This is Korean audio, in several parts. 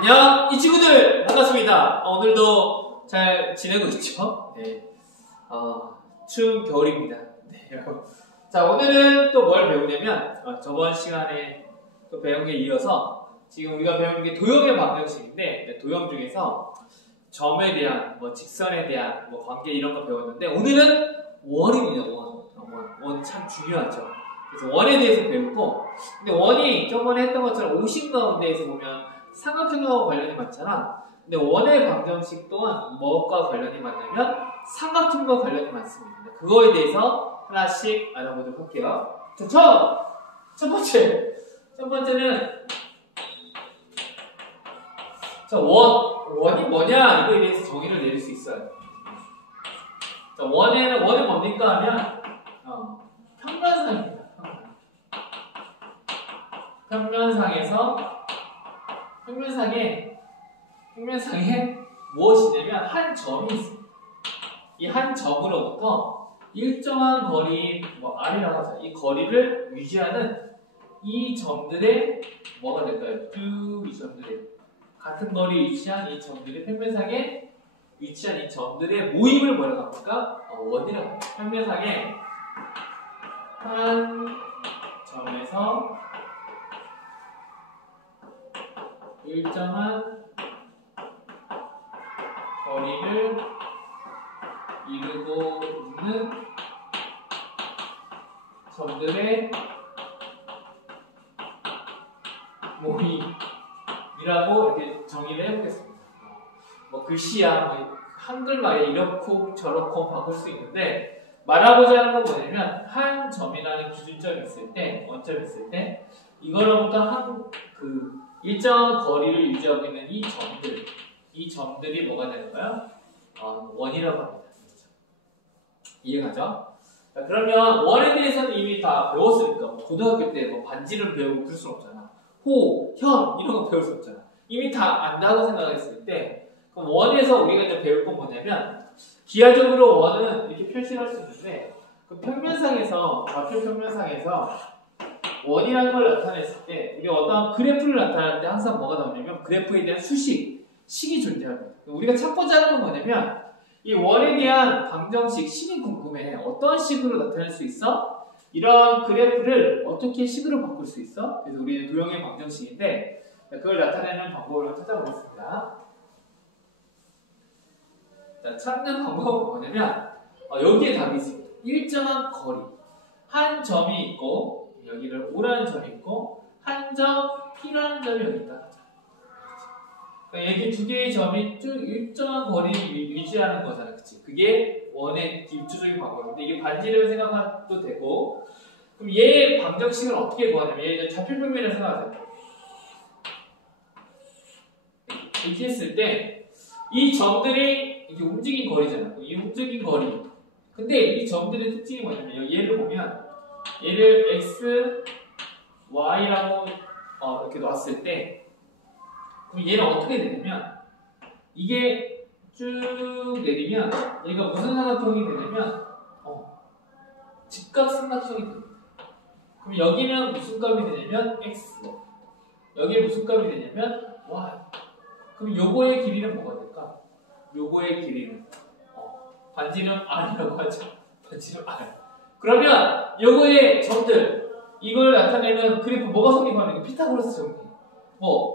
안녕, 이 친구들 반갑습니다. 오늘도 잘 지내고 있죠? 네. 추운 겨울입니다. 네. 자, 오늘은 또 뭘 배우냐면 저번 시간에 또 배운 게 이어서 지금 우리가 배우는 게 도형의 방정식인데 도형 중에서 점에 대한 직선에 대한 관계 이런 거 배웠는데 오늘은 원입니다. 원 참 중요하죠. 그래서 원에 대해서 배우고 근데 원이 저번에 했던 것처럼 오심 가운데에서 보면 삼각형과 관련이 많잖아. 근데 원의 방정식 또한 뭐가 관련이 많냐면 삼각형과 관련이 많습니다. 그거에 대해서 하나씩 알아보도록 할게요. 자, 첫 번째는 자, 원이 뭐냐 이거에 대해서 정의를 내릴 수 있어요. 자, 원은 뭡니까 하면 평면상입니다. 평면상에 무엇이냐면 한 점이 있습니다. 이 한 점으로부터 일정한 거리인 R이라고 하죠. 이 거리를 유지하는 이 점들의 뭐가 될까요? 이 점들의 같은 거리에 위치한 이 점들의 평면상에 위치한 이 점들의 모임을 뭐라고 합니까? 원이라고 합니다. 평면상에 한 점에서 일정한 거리를 이루고 있는 점들의 모임이라고 이렇게 정의를 해보겠습니다. 글씨야 한글말에 이렇고 저렇고 바꿀 수 있는데 말하고자 하는 건 뭐냐면 한 점이라는 기준점이 있을 때, 원점이 있을 때 이거로부터 일정한 거리를 유지하고 있는 이 점들이 뭐가 되는가요? 원이라고 합니다. 이해가죠? 자, 그러면 원에 대해서는 이미 다 배웠으니까 고등학교 때 반지름 배우고 그럴 순 없잖아. 호, 현 이런 거 배울 수 없잖아. 이미 다 안다고 생각했을 때 그럼 원에서 우리가 이제 배울 건 뭐냐면 기하적으로 원은 이렇게 표시할 수 있는데 그 평면상에서 좌표 평면상에서 원이라는 걸 나타냈을 때 우리가 어떤 그래프를 나타낼 때 항상 뭐가 나오냐면 그래프에 대한 식이 존재합니다. 우리가 찾고자 하는 건 뭐냐면 이 원에 대한 방정식, 식이 궁금해. 어떤 식으로 나타낼 수 있어? 이런 그래프를 어떻게 식으로 바꿀 수 있어? 그래서 우리는 도형의 방정식인데 그걸 나타내는 방법을 찾아보겠습니다. 자, 찾는 방법은 뭐냐면 여기에 답이 있습니다. 일정한 거리, 한 점이 있고 여기를 O라는 점이 있고 한 점 P라는 점이 여기 있다. 그러니까 여기 두 개의 점이 쭉 일정한 거리를 유지하는 거잖아, 그치? 그게 원의 기초적인 방법인데 이게 반지름을 생각해도 되고 그럼 얘의 방정식을 어떻게 구하냐면 얘 좌표평면을 생각하자. 이렇게 했을 때 이 점들이 이렇게 움직인 거리잖아. 이 움직인 거리. 근데 이 점들의 특징이 뭐냐면 얘를 보면 얘를 x, y라고 이렇게 놨을 때 그럼 얘는 어떻게 되냐면 이게 쭉 내리면 얘가 무슨 삼각형이 되냐면 직각삼각형이 됩니다. 그럼 여기는 무슨 값이 되냐면 x, 여기에 무슨 값이 되냐면 y. 그럼 요거의 길이는 뭐가 될까? 요거의 길이는 반지름 R이라고 하죠. 반지름 R. 그러면 요거의 점들 이걸 나타내는 그래프 뭐가 성립하는 게 피타고라스 정리.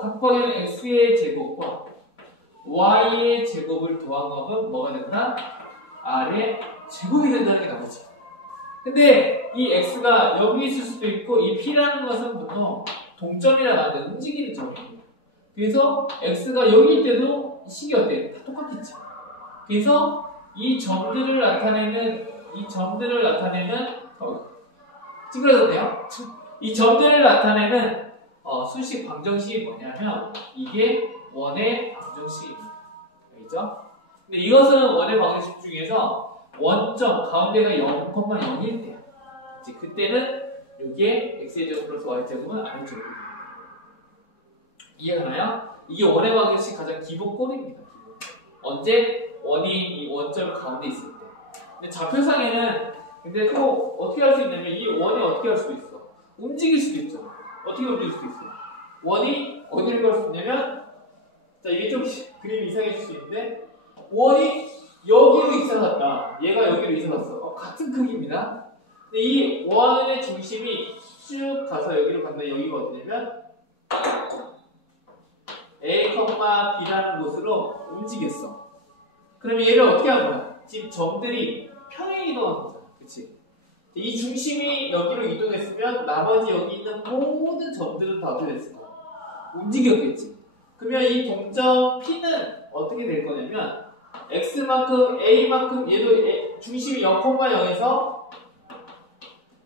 각방향 x의 제곱과 y의 제곱을 더한 값은 뭐가 된다? r의 제곱이 된다는 게 나오지. 근데 이 x가 여기 있을 수도 있고 이 p라는 것은 보통 동점이라 나는데 움직이는 점이에요. 그래서 x가 여기일 때도 식이 어때? 다 똑같겠지. 그래서 이 점들을 나타내는 찌그러졌네요. 이 점들을 나타내는 수식 방정식이 뭐냐면 이게 원의 방정식입니다. 알겠죠? 근데 이것은 원의 방정식 중에서 원점 가운데가 0,0일 때야. 그때는 여기에 x제곱 플러스 y제곱은 아래쪽입니다. 이해가나요? 이게 원의 방정식 가장 기본 꼴입니다. 언제? 원이 이 원점 가운데 있을 때. 근데 좌표상에는 근데 또 어떻게 할 수 있냐면 이 원이 어떻게 할 수도 있어? 움직일 수도 있죠. 어떻게 움직일 수도 있어? 원이 어디를 갈 수 있냐면 자, 이게 좀 그림이 이상해질 수 있는데 원이 여기로 이사 갔다. 얘가 여기로 이사 갔어. 같은 크기입니다. 근데 이 원의 중심이 쭉 가서 여기로 간다. 여기가 어디냐면 A, B라는 곳으로 움직였어. 그러면 얘를 어떻게 한 거야? 지금 점들이 평행 이동한 거잖아. 그치? 이 중심이 여기로 이동했으면 나머지 여기 있는 모든 점들은 다 어떻게 됐을 거야? 움직였겠지. 그러면 이 동점 P는 어떻게 될 거냐면 X만큼 A만큼 얘도 중심이 0,0에서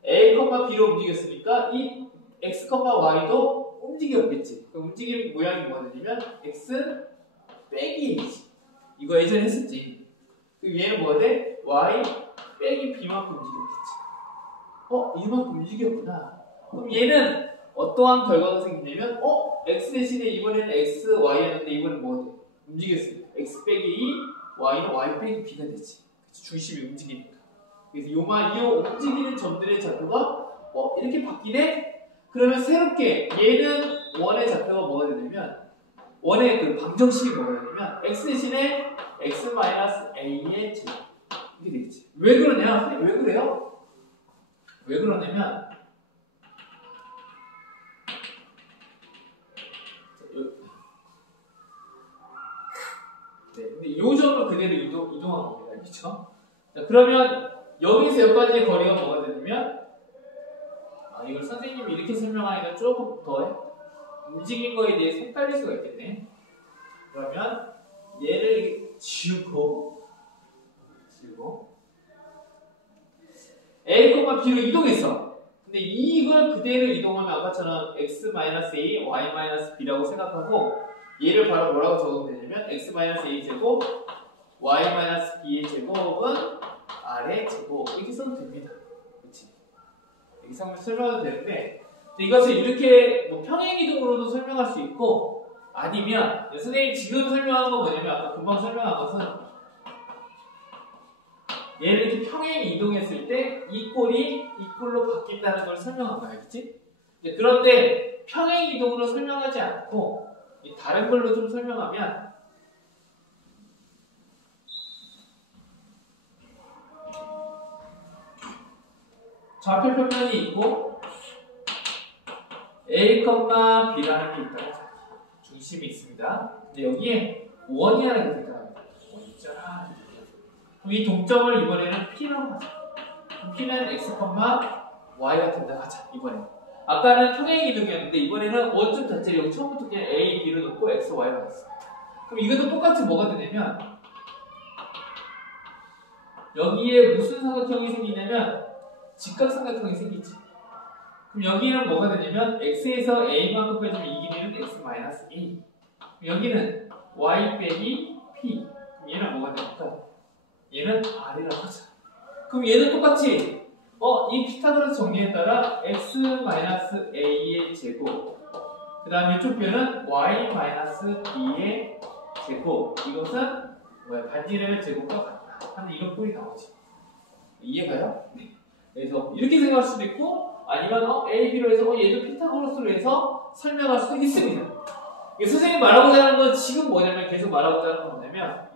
A, B로 움직였으니까 이 X, Y도 움직였겠지. 그 움직임 모양이 뭐냐면 X 빼기 A지. 이거 예전에 했었지. 그럼 얘는 뭐가 돼? Y 빼기 B만큼 움직였겠지. 이만큼 움직였구나. 그럼 얘는 어떠한 결과가 생기냐면 X 대신에 이번에는 X, Y였는데 이번엔 뭐가 돼? 움직였으니까 X 빼기 2, Y는 Y 빼기 B가 되지. 중심이 움직이니까. 그래서 이 움직이는 점들의 좌표가 이렇게 바뀌네? 그러면 새롭게 얘는 원의 좌표가 뭐가 되냐면 원의 그 방정식이 뭐가 되냐면 X 대신에 X-A의 제곱 이렇게 되겠지. 왜 그러냐? 왜 그래요? 왜 그러냐면 근데 이 점을 그대로 이동한 겁니다. 그렇죠? 자, 그러면 여기서 여기까지의 거리가 뭐가 되냐면 이걸 선생님이 이렇게 설명하니까 조금 더 움직인 거에 대해서 헷갈릴 수가 있겠네. 그러면 얘를 지우고 A, B로 이동했어. 근데 이걸 그대로 이동하면 아까처럼 X-A, Y-B라고 생각하고 얘를 바로 뭐라고 적으면 되냐면 X-A 제곱 Y-B의 제곱은 R의 제곱 이렇게 써도 됩니다. 그치? 이렇게 설명해도 되는데 이것을 이렇게 뭐 평행이동으로도 설명할 수 있고 아니면 선생님 지금 설명한 건 뭐냐면 아까 금방 설명한 것은 얘를 이렇게 평행 이동했을 때 이 꼴이 이 꼴로 바뀐다는 걸 설명한 거야. 그치? 그런데 평행 이동으로 설명하지 않고 다른 걸로 좀 설명하면 좌표 평면이 있고 A, B라는 게 있다고 중심이 있습니다. 근데 여기에 원이라는 게 들어갑니다. 원자. 그럼 이 동점을 이번에는 P라고 하자. 그럼 P는 X, Y가 된다고 하자. 이번에. 아까는 평행 이동이었는데 이번에는 원점 자체를 여기 처음부터 그냥 A, B로 놓고 X, Y로 놨어. 그럼 이것도 똑같이 뭐가 되냐면 여기에 무슨 삼각형이 생기냐면 직각삼각형이 생기지. 그럼 여기는 뭐가 되냐면 X에서 A만큼 빼주면 이 길이는 X-A. 여기는 Y 빼기 P. 그럼 얘는 뭐가 됩니까? 얘는 R이라고 하자. 그럼 얘는 똑같이 이 피타고라스 정리에 따라 X-A의 제곱 그 다음에 이쪽 변은 Y-B의 제곱 이것은 반지름의 제곱과 같다 하는 이런 꼴이 나오지. 이해가요? 네. 그래서 이렇게 생각할 수도 있고 아니면 A, B로 해서 얘도 피타고라스로 해서 설명할 수도 있습니다. 선생님이 말하고자 하는 건 지금 뭐냐면 계속 말하고자 하는 건 뭐냐면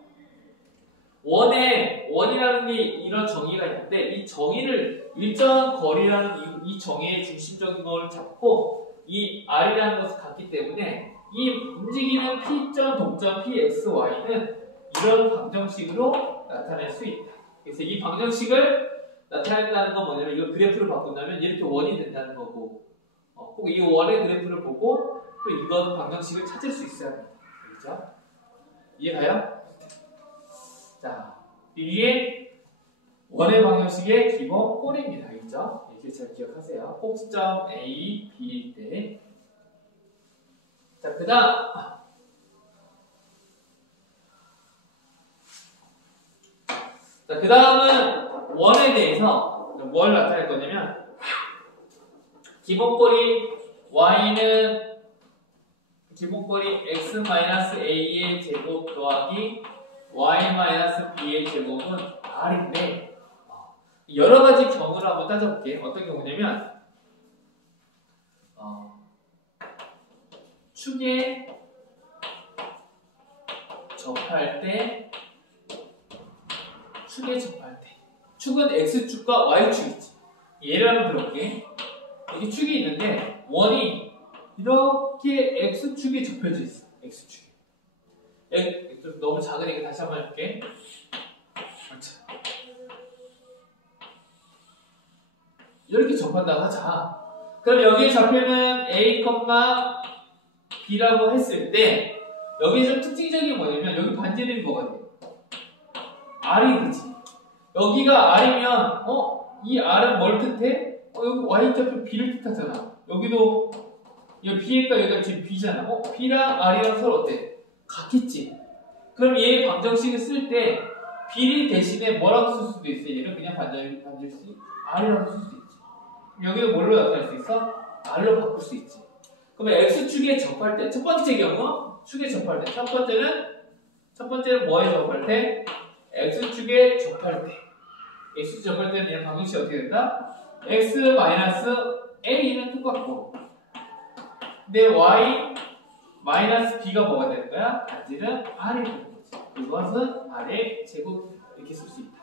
원이라는 게 이런 정의가 있는데 이 정의를 일정 거리라는 이 정의의 중심적인 걸 잡고 이 R이라는 것을 갖기 때문에 이 움직이는 P점, 동점 P, X, Y는 이런 방정식으로 나타낼 수 있다. 그래서 이 방정식을 나타낸다는 건 뭐냐면 이걸 그래프를 바꾼다면 이렇게 원이 된다는 거고 꼭 이 원의 그래프를 보고 또 이건 방정식을 찾을 수 있어야 합니다. 그렇죠? 이해가요? 자, 이게 원의 방정식의 기본 꼴입니다. 알겠죠? 이렇게 잘 기억하세요. 꼭지점 A, B일 때. 자, 그 다음은 원에 대해서 뭘 나타낼 거냐면 기본꼴이 X-A의 제곱 더하기 Y-B의 제곱은 R인데 여러 가지 경우를 한번 따져볼게요. 어떤 경우냐면 축의 접할 때, 축에 접할 때. 축은 X축과 Y축이지. 예를 한번 들어볼게. 여기 축이 있는데 원이 이렇게 X축에 접혀져 있어. X축에. 좀 너무 작으니까 다시 한번 해볼게. 이렇게 접한다고 하자. 그럼 여기에 좌표는 A, B라고 했을 때 여기 좀 특징적인 게 뭐냐면 여기 반지름이 뭐가 돼? R이 되지. 여기가 R이면 이 R은 뭘 뜻해? 여기 Y좌표 B를 뜻하잖아. 여기도 여기 B니까 여기가 지금 B잖아. B랑 R이랑 서로 어때? 같겠지. 그럼 얘의 방정식을 쓸 때 B 대신에 뭐라고 쓸 수도 있어? 얘는 그냥 반정식 R이라고 쓸 수도 있지. 여기도 뭘로 나타낼 수 있어? R로 바꿀 수 있지. 그러면 X축에 접할 때, 첫 번째 경우, 축에 접할 때, 첫 번째는 뭐에 접할 때? X축에 접할 때. X축에 접할 때는 얘는 방정식이 어떻게 된다? X-A는 똑같고, 근데 Y-B가 뭐가 되는 거야? 반지름 R이 되는 거지. 이것은 R의 제곱, 이렇게 쓸 수 있다.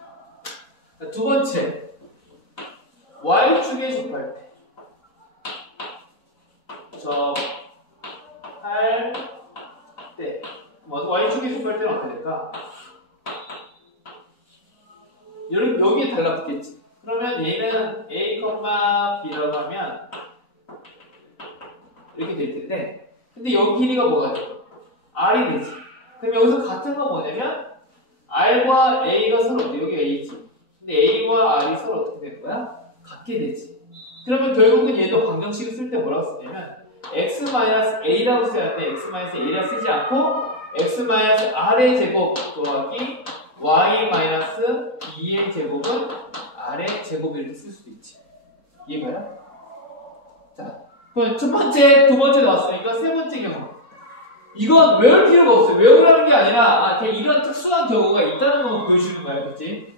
자, 두 번째, Y축에 접할 때. 접할 때. Y축에 접할 때는 어떻게 될까? 여기에 달라붙겠지. 그러면 얘는 A, B라고 하면 이렇게 될 텐데, 근데 여기 길이가 뭐가 돼? R이 되지. 그럼 여기서 같은 건 뭐냐면 R과 A가 서로 어때? 여기 A지. 근데 A와 R이 서로 어떻게 되는 거야? 같게 되지. 그러면 결국은 얘도 방정식을 쓸 때 뭐라고 쓰냐면 X-A라고 써야 돼. X-A라고 쓰지 않고 X-R의 제곱 더하기 Y-B의 제곱은 R의 제곱 이렇게 쓸 수도 있지. 이해가요? 자, 그럼 첫 번째, 두 번째 나왔으니까 세 번째 경우. 이건 외울 필요가 없어요. 외우라는 게 아니라 그냥 이런 특수한 경우가 있다는 것만 보여주는 거야, 그렇지?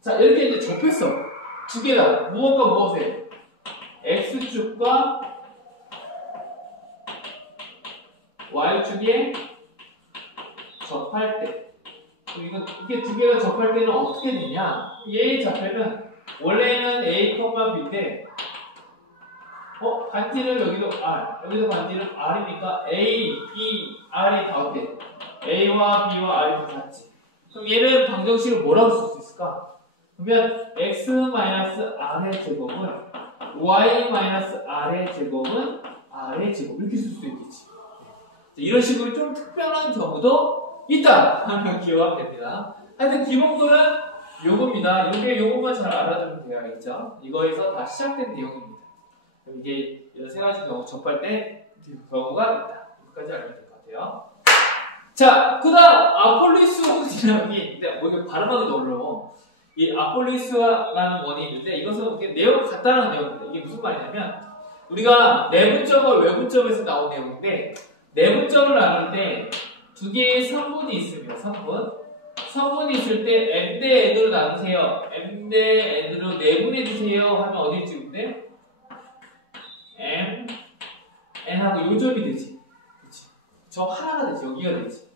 자, 이렇게 이제 접했어. 두 개다. 무엇과 무엇에? X축과 Y축에 접할 때. 이게 두 개가 접할 때는 어떻게 되냐? 얘의 좌표는 원래는 A, B인데 반지름 여기도 R, 여기도 반지름 R이니까 A, B, R이 다 어때? A와 B와 R이 다 같지. 그럼 얘는 방정식을 뭐라고 쓸 수 있을까? 그러면 X-R의 제곱은 Y-R의 제곱은 R의 제곱 이렇게 쓸 수 있겠지. 이런 식으로 좀 특별한 경우도 있다 하는 기억하면 됩니다. 하여튼 기본거는 요겁니다. 요것만 잘 알아두면 돼요. 알겠죠? 이거에서 다 시작된 내용입니다. 이게 이런 세 가지 경우 접할 때 경우가 있다. 여기까지 알면 될 것 같아요. 자, 그 다음 아폴리스 원이 근데 뭐 이게 발음하기도 어려워. 이 아폴리스라는 원이 있는데 이것은 내용 간단한 내용입니다. 이게 무슨 말이냐면 우리가 내분점과 외분점에서 나온 내용인데 내분점을 나눌 때 두 개의 성분이 있습니다. 성분이 있을 때 m 대 n으로 나누세요. m 대 n으로 내분해주세요 하면 어디 찍으면 돼? m, n하고 요점이 되지. 그치? 저 하나가 되지. 여기가 되지.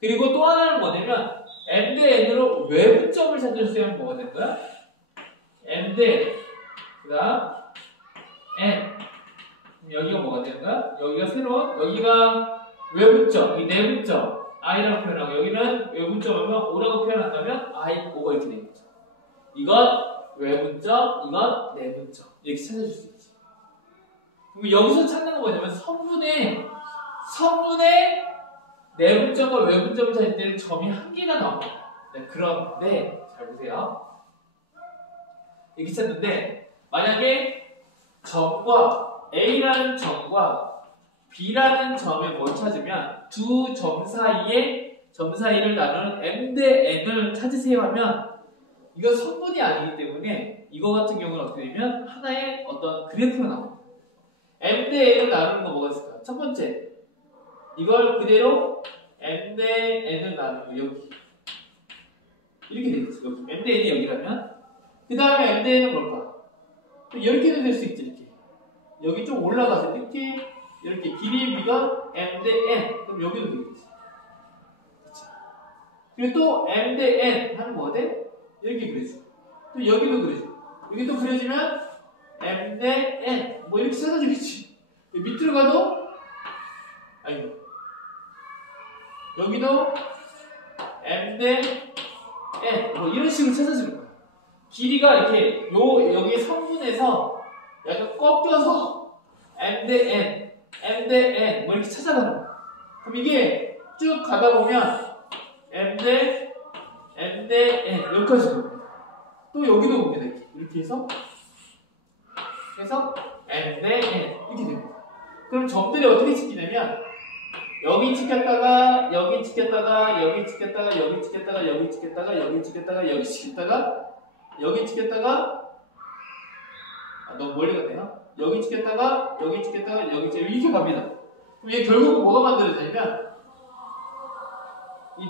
그리고 또 하나는 뭐냐면 m 대 n으로 외분점을 찾아주세요 하면 뭐가 될 거야? m 대 그 다음 n. 여기가 뭐가 되는 거야? 여기가 새로운, 여기가 외분점, 이 내분점, i라고 표현하고, 여기는 외분점을 5라고 표현한다면 i5가 이렇게 되겠죠. 이건 외분점, 이건 내분점. 이렇게 찾아줄 수 있지. 그럼 여기서 찾는 건 뭐냐면 성분의 내분점과 외분점을 찾을 때는 점이 한 개가 나옵니다. 네, 그런데, 잘 보세요. 이렇게 찾는데, 만약에 점과 A라는 점과 B라는 점에 뭘 찾으면 두 점 사이를 나누는 M 대 N을 찾으세요 하면 이건 성분이 아니기 때문에 이거 같은 경우는 어떻게 되면 하나의 어떤 그래프가 나옵니다. M 대 N을 나누는 거 뭐가 있을까? 첫 번째, 이걸 그대로 M 대 N을 나누고 여기 이렇게 되겠지. 여기 M 대 N이 여기라면 그 다음에 M 대 N은 뭘까? 또 이렇게도 될 수 있지. 이렇게 여기 좀 올라가서 이렇게 이렇게 길이의 b가 m 대 n. 그럼 여기도 되겠지. 그치? 그리고 또 m 대 n 하는 뭐 돼? 이렇게 그려줘. 또 여기도 그려줘. 여기 또 그려지면 m 대 n 뭐 이렇게 써주겠지. 밑으로 가도 아이고 여기도 m 대 n 뭐 이런 식으로 찾아주는 거야. 길이가 이렇게 여기 성분에서 약간 꺾여서 m 대 n, m 대 n 뭐 이렇게 찾아가는 거야. 그럼 이게 쭉 가다 보면 m 대 n 여기까지 됩니다. 또 여기도 옵니다. 이렇게 해서 m 대 n 이렇게 됩니다. 그럼 점들이 어떻게 찍히냐면 여기 찍혔다가 여기 찍혔다가 여기 찍혔다가 여기 찍혔다가 여기 찍혔다가 여기 찍혔다가 여기 찍혔다가 여기 찍혔다가 너무 멀리 갔네요. 여기 찍혔다가 여기 찍혔다가 여기 찍혔다가 이렇게 갑니다. 그럼 얘 결국은 뭐가 만들어지냐면 이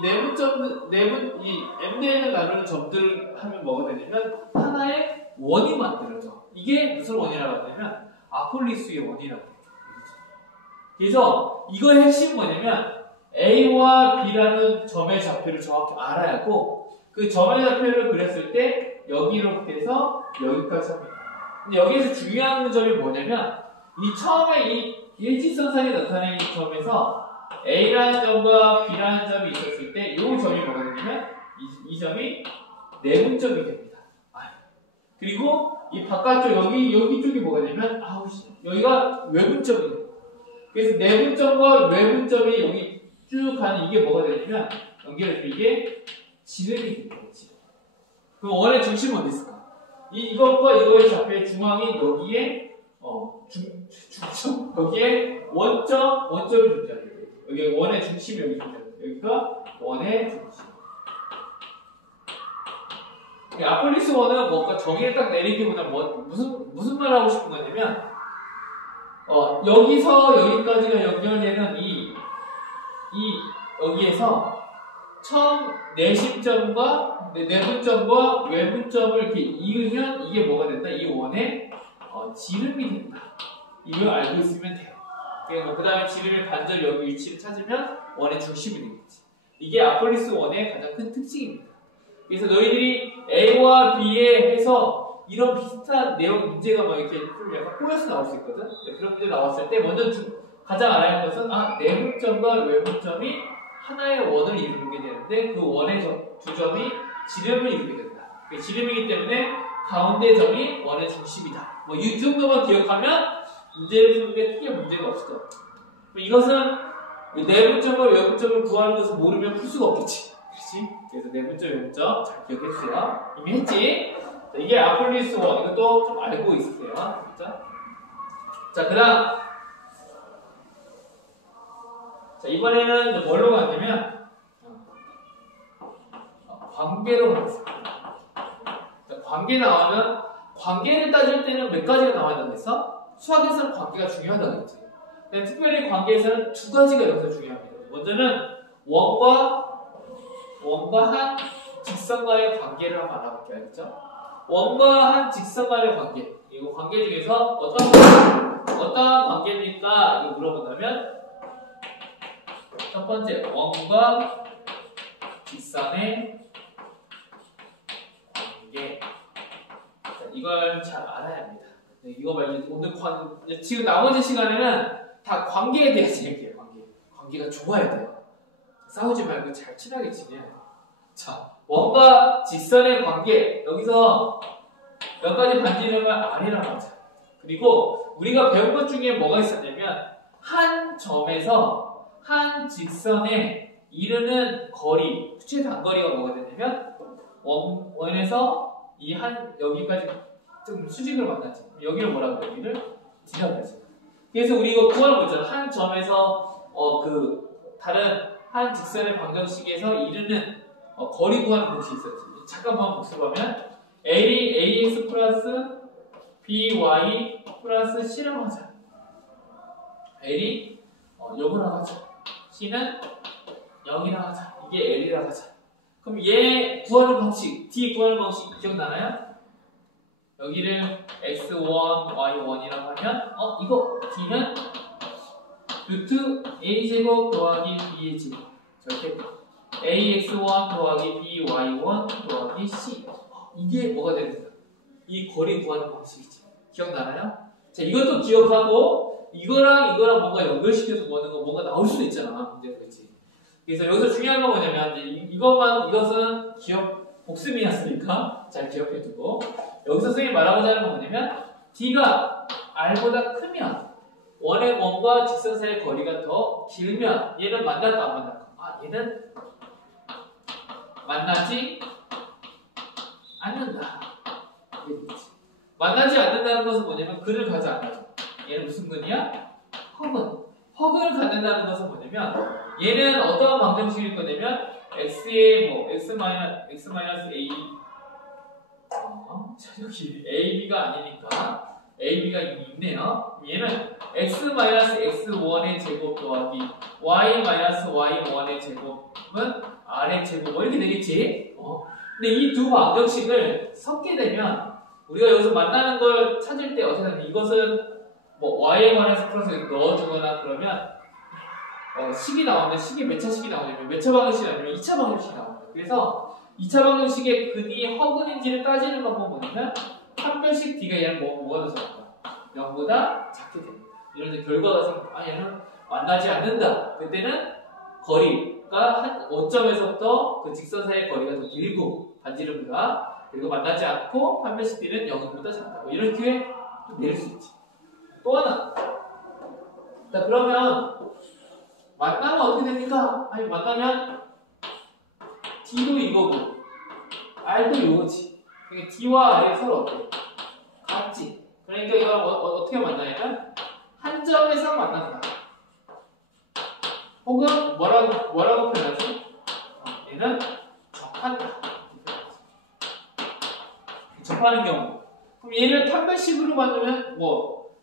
이 m대n을 나누는 점들을 하면 뭐가 되냐면 하나의 원이 만들어져. 이게 무슨 원이라고 하냐면 아폴리스의 원이라고 해요. 그래서 이거의 핵심은 뭐냐면 A와 B라는 점의 좌표를 정확히 알아야 하고 그 점의 좌표를 그렸을 때 여기로부터 여기까지 합니다. 근데 여기에서 중요한 점이 뭐냐면 이 처음에 이 일직선상에 나타낸 이 점에서 A라는 점과 B라는 점이 있었을 때 이 점이 뭐가 되냐면 이 점이 내분점이 됩니다. 그리고 이 바깥쪽 여기 쪽이 뭐가 되냐면 여기가 외분점이에요. 그래서 내분점과 외분점이 여기 쭉 가는 이게 뭐가 되냐면 연결해서 이게 지름이 됩니다. 지름. 그럼 원의 중심은 어디 있을까? 이것과 이거의 좌표의 중앙이 여기에 중점 여기에 원점이 존재합니다. 여기 원의 중심이 여기 존재합니다. 여기가 원의 중심. 아폴리스 원은 뭔가 정의를 딱 내리기보다 무슨 말 하고 싶은 거냐면 여기서 여기까지가 연결되는 여기에서 처음 내심점과 내분점과 외분점을 이렇게 이으면 이게 뭐가 된다? 이 원의 지름이 된다. 이걸 알고 있으면 돼요. 그 다음에 지름의 반절 여기 위치를 찾으면 원의 중심이 되겠지. 이게 아폴리스 원의 가장 큰 특징입니다. 그래서 너희들이 A와 B에 해서 이런 비슷한 내용 문제가 막 이렇게 좀 약간 꼬여서 나올 수 있거든. 그런 문제 나왔을 때 먼저 가장 알아야 하는 것은 내분점과 외분점이 하나의 원을 이루게 되는데 그 원의 두 점이 지름을 이루게 된다. 지름이기 때문에 가운데 점이 원의 중심이다. 뭐 이 정도만 기억하면 문제를 푸는데 크게 문제가 없어. 이것은 내분점과 외분점을 구하는 것을 모르면 풀 수가 없겠지. 그렇지? 그래서 내분점, 외분점 잘 기억했어요. 이미 했지? 자, 이게 아폴리스 원. 이것도 좀 알고 있으세요. 진짜? 자, 그 다음. 자, 이번에는 뭘로 가냐면, 관계로 가겠습니다. 자, 관계 나오면, 관계를 따질 때는 몇 가지가 나와야 된다고 했어? 수학에서는 관계가 중요하다고 했지. 근데 특별히 관계에서는 두 가지가 여기서 중요합니다. 먼저는 원과 한 직선과의 관계를 한번 알아볼게요. 알겠죠? 원과 한 직선 간의 관계. 이거 관계 중에서 어떤 관계입니까? 이거 물어본다면 첫 번째, 원과 직선의 관계. 자, 이걸 잘 알아야 합니다. 이거 말고 오늘 지금 나머지 시간에는 다 관계에 대해서 얘기해요. 관계가 좋아야 돼요. 싸우지 말고 잘 친하게 지내야 돼요. 자, 원과 직선의 관계. 여기서 몇 가지 반지 이름을 R이라고 하자. 그리고 우리가 배운 것 중에 뭐가 있었냐면 한 점에서 한 직선에 이르는 거리, 최 단거리가 뭐가 되냐면 원에서 이 한 여기까지 좀 수직을 만나지. 여기를 뭐라고 해요? 여기를 지점이지. 그래서 우리 이거 구하는 거 있잖아. 한 점에서 다른 한 직선의 방정식에서 이르는 거리 구하는 공식이 있었지. 잠깐 한번 복습하면 ax 플러스 by 플러스 c라고 하자. l이 요거라고 하자. c는 0이라고 하자. 이게 l이라고 하자. 그럼 얘 구하는 방식, d 구하는 방식 기억나나요? 여기를 x1, y1이라고 하면 이거 d는 루트 a제곱 더하기 b의 제곱. 저렇게 ax1 더하기 by1 더하기 c. 이게 뭐가 되는 거야? 이 거리 구하는 방식이지. 기억나나요? 자, 이것도 기억하고 이거랑 뭔가 연결시켜서 보는 거 뭔가 나올 수도 있잖아. 문제가 그렇지. 그래서 여기서 중요한 건 뭐냐면 이것은 기억 복습이었으니까 잘 기억해두고, 여기서 선생님이 말하고자 하는 건 뭐냐면 d가 r보다 크면 원의 원과 직선 사이의 거리가 더 길면 얘는 만날까 안 만날까? 얘는 만나지 않는다. 만나지 않는다는 것은 뭐냐면 근을 가지 않아요. 얘는 무슨 근이야? 허근. 허근을 갖는다는 것은 뭐냐면 얘는 어떠한 방정식일 거냐면 x의 x-a 여기 ab가 아니니까 ab가 이미 있네요. 얘는 x-x1의 제곱 더하기 y-y1의 제곱은 r의 제곱 이렇게 되겠지. 근데 이 두 방정식을 섞게 되면 우리가 여기서 만나는 걸 찾을 때 어떻게 하냐면 이것은 뭐 y에 관해서 풀어서 넣어주거나 그러면 식이 나오는데 식이 몇 차 식이 나오냐면 몇 차 방정식이 아니면 2차 방정식이 나옵니다. 그래서 2차 방정식의 근이 허근인지를 따지는 방법은 뭐냐면 한 별씩 d가 얘는 뭐가 더 작을까? 0보다 작게 됩니다. 이런 결과가 생깁니다. 얘는 만나지 않는다. 그때는 거리가 한 원점에서부터 그 직선 사이의 거리가 더 길고 반지름보다, 그리고 만나지 않고 한 별씩 d는 0보다 작다. 이렇게 낼 수 있지. 또 하나. 자, 그러면 만나면 어떻게 됩니까? 만나면 d도 이거고 r도 이거지. 그러니까 d와 r이 서로 어때? 같지. 그러니까 이걸 어떻게 만나냐면 한 점에서 만난다. 혹은 뭐라고 표현하지? 얘는 접한다. 접하는 경우. 그럼 얘를 판별식으로 만들면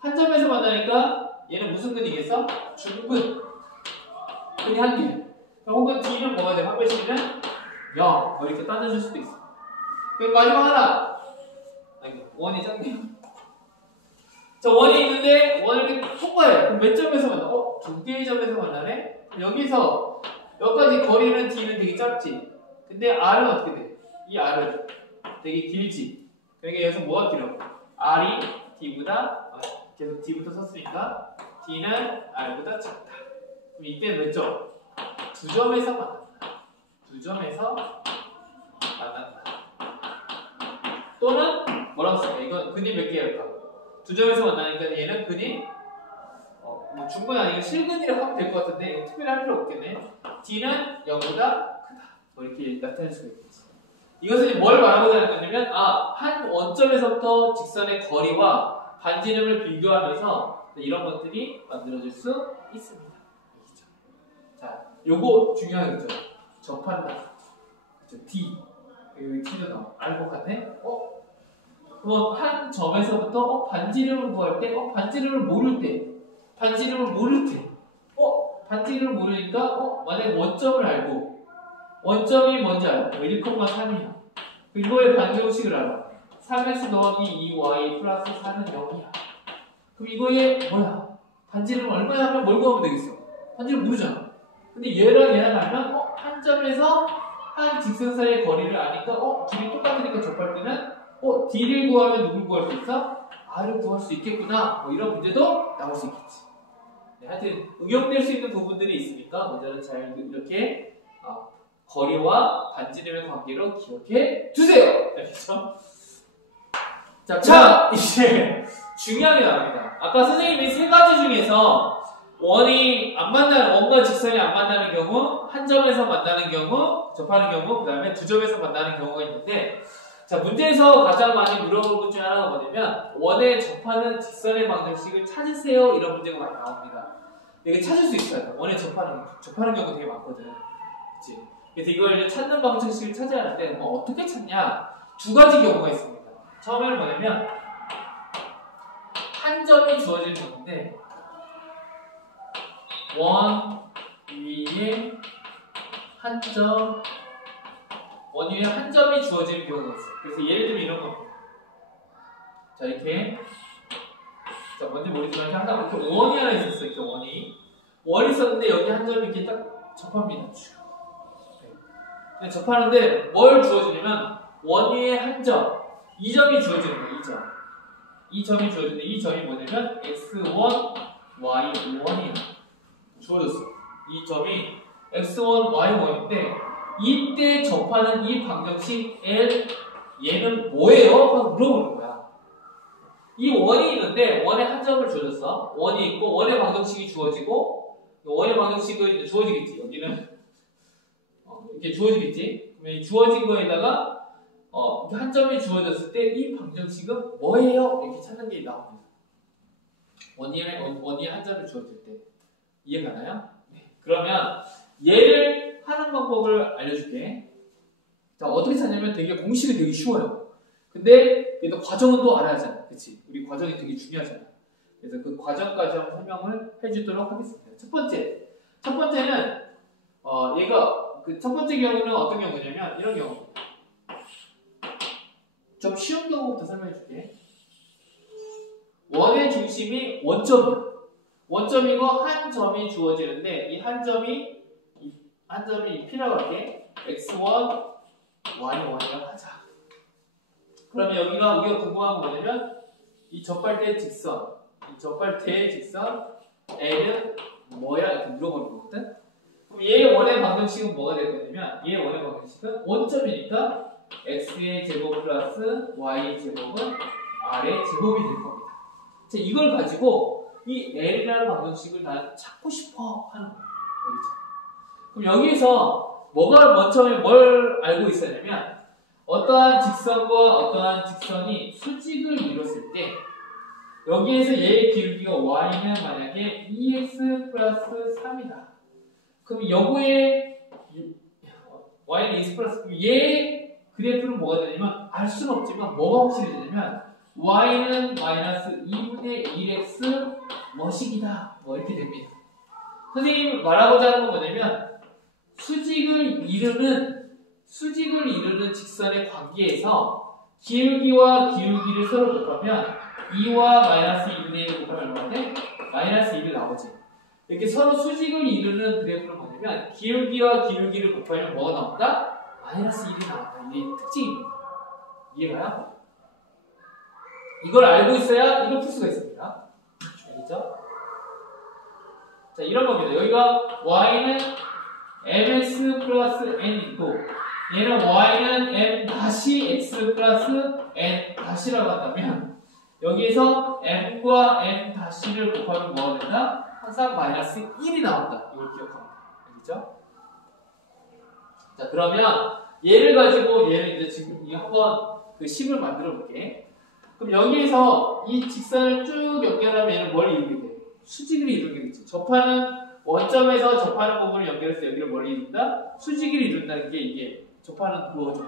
한 점에서 만나니까 얘는 무슨 근이겠어? 중근. 근이 한 개. 혹은 d는 뭐가 돼? 판별식은 0. 이렇게 따져줄 수도 있어. 그리고 마지막 하나. 원이 작네요. 자, 원이 있는데 원을 이렇게 통과해. 그럼 몇 점에서 만나? 두 개의 점에서 만나네? 여기서 여기까지 거리는 d는 되게 짧지. 근데 r은 어떻게 돼? 이 r은 되게 길지. 그러니까 여기서 뭐가 길어? r이 d보다 계속 d부터 썼으니까 d는 r보다 작다. 그럼 이때 몇 점? 두 점에서 만난다. 두 점에서 만난다. 또는 뭐라고 쓸까? 이건 근이 몇 개일까? 두 점에서 만나니까 얘는 근이 중근 아니고 실근이라고 하면 될 것 같은데 이거 특별히 할 필요 없겠네. d는 0보다 크다. 이렇게 나타낼 수가 있겠지. 이것은 뭘 말하고자 하는 거냐면 한 원점에서부터 직선의 거리와 반지름을 비교하면서 이런 것들이 만들어질 수 있습니다. 알겠죠? 자, 요거 중요하겠죠? 접한다. 그렇죠? D. 여기 T도 나와. 알고 갔네? 그럼 한 점에서부터 반지름을 구할 때, 반지름을 모를 때, 반지름을 모르니까, 만약에 원점을 알고, 원점이 뭔지 알고, 1,3이야. 이거의 반지름식을 알아. 3x 더하기 2y 플러스 4는 0이야. 그럼 이거의 반지름을 얼마나 하면 뭘 구하면 되겠어? 반지름 모르잖아. 근데 얘랑 알면, 한 점에서 한 직선 사이의 거리를 아니까, 둘이 똑같으니까 접할 때는, d를 구하면 누굴 구할 수 있어? r을 구할 수 있겠구나. 이런 문제도 나올 수 있겠지. 네, 하여튼 응용될 수 있는 부분들이 있으니까 먼저는 잘 이렇게 거리와 반지름의 관계로 기억해 두세요. 알겠죠? 자, 이제 중요한 게 나옵니다. 아까 선생님이 세 가지 중에서 원과 직선이 안 만나는 경우, 한 점에서 만나는 경우, 접하는 경우, 그 다음에 두 점에서 만나는 경우가 있는데, 자, 문제에서 가장 많이 물어볼 것 중에 하나가 뭐냐면 원에 접하는 직선의 방정식을 찾으세요. 이런 문제가 많이 나옵니다. 이게 찾을 수 있어요. 원에 접하는 경우 되게 많거든. 그치? 그래서 이걸 이제 찾는 방정식을 찾아야 하는데 어떻게 찾냐? 두 가지 경우가 있습니다. 처음에는 뭐냐면 한 점이 주어지는 건데 원 위에 한 점, 원 위에 한 점이 주어지는 경우가 있어요. 그래서 예를 들면 이런 겁니다. 자, 이렇게. 자, 뭔지 모르지만 항상 이렇게 원이 하나 있었어요. 이렇게 원이 있었는데 여기 한 점이 이렇게 딱 접합니다. 네, 접하는데 뭘 주어지냐면 원 위에 한 점, 이 점이 주어지는 거예요. 이 점이 주어지는데 이 점이 뭐냐면 x1, y1이에요. 주어졌어. 이 점이 x1, y1인데 이때 접하는 이 방정식 L 얘는 뭐예요? 하고 물어보는 거야. 이 원이 있는데 원에 한 점을 주어졌어. 원이 있고 원의 방정식이 주어지고 원의 방정식은 이제 주어지겠지. 여기는 이렇게 주어지겠지. 그러면 이 주어진 거에다가 한 점이 주어졌을 때 이 방정식은 뭐예요? 이렇게 찾는 게 나옵니다. 원위에 한 점이 주어질 때 이해가나요? 네. 그러면 얘를 하는 방법을 알려줄게. 자, 어떻게 찾냐면 되게 공식이 되게 쉬워요. 근데 그래도 과정은 또 알아야 하잖아. 그치? 우리 과정이 되게 중요하잖아. 그래서 그 과정까지 한번 설명을 해주도록 하겠습니다. 첫 번째는 얘가 그 첫 번째 경우는 어떤 경우냐면 이런 경우. 좀 쉬운 경우부터 설명해 줄게. 원의 중심이 원점이야. 원점이고 한 점이 주어지는데 이 한 점이 P라고 할게. x1, y1이라고 하자. 그러면 여기가 우리가 궁금한 거 뭐냐면 이 접할대의 직선, L은 뭐야? 이렇게 물어보는 거거든. 그럼 얘의 원의 방정식은 뭐가 될 거냐면 얘의 원의 방정식은 원점이니까 x의 제곱 플러스 y의 제곱은 r의 제곱이 될 겁니다. 자, 이걸 가지고 이 L이라는 방정식을 나는 찾고 싶어 하는 거예요. 그럼 여기에서 뭐가 처음에 뭘 알고 있었냐면 어떠한 직선과 어떠한 직선이 수직을 이뤘을 때 여기에서 얘의 기울기가 y는 만약에 2x 플러스 3이다. 그럼 요거의 y는 2x 플러스 3, 얘의 그래프는 뭐가 되냐면 알 수는 없지만 뭐가 확실히 되냐면 y는 마이너스 2분의 1x 머식이다. 뭐 이렇게 됩니다. 선생님이 말하고자 하는 건 뭐냐면 수직을 이루는 직선의 관계에서 기울기와 기울기를 서로 곱하면 2와 마이너스 2분의 1을 곱하면 얼마나 돼? 마이너스 1이 나오지. 이렇게 서로 수직을 이루는 그래프는 뭐냐면 기울기와 기울기를 곱하면 뭐가 나온다? 마이너스 1이 나온다. 이게 특징입니다. 이해가요? 이걸 알고 있어야 이걸 풀 수가 있습니다. 알겠죠? 자, 이런 겁니다. 여기가 y는 mx 플러스 n이고 얘는 y는 m 다시 x 플러스 n 다시라고 한다면 여기에서 m과 m 다시를 곱하면 뭐가 된다? 항상 마이너스 1이 나온다. 이걸 기억합니다. 알겠죠? 자, 그러면 얘를 가지고 얘를 이제 지금 한번 그 식을 만들어 볼게. 그럼 여기에서 이 직선을 쭉 연결하면 얘는 뭘 이루게 돼? 수직을 이루게 되지. 원점에서 접하는 부분을 연결해서 여기를 뭘 이룬다? 수직을 이룬다는 게 이게 접하는 그거죠.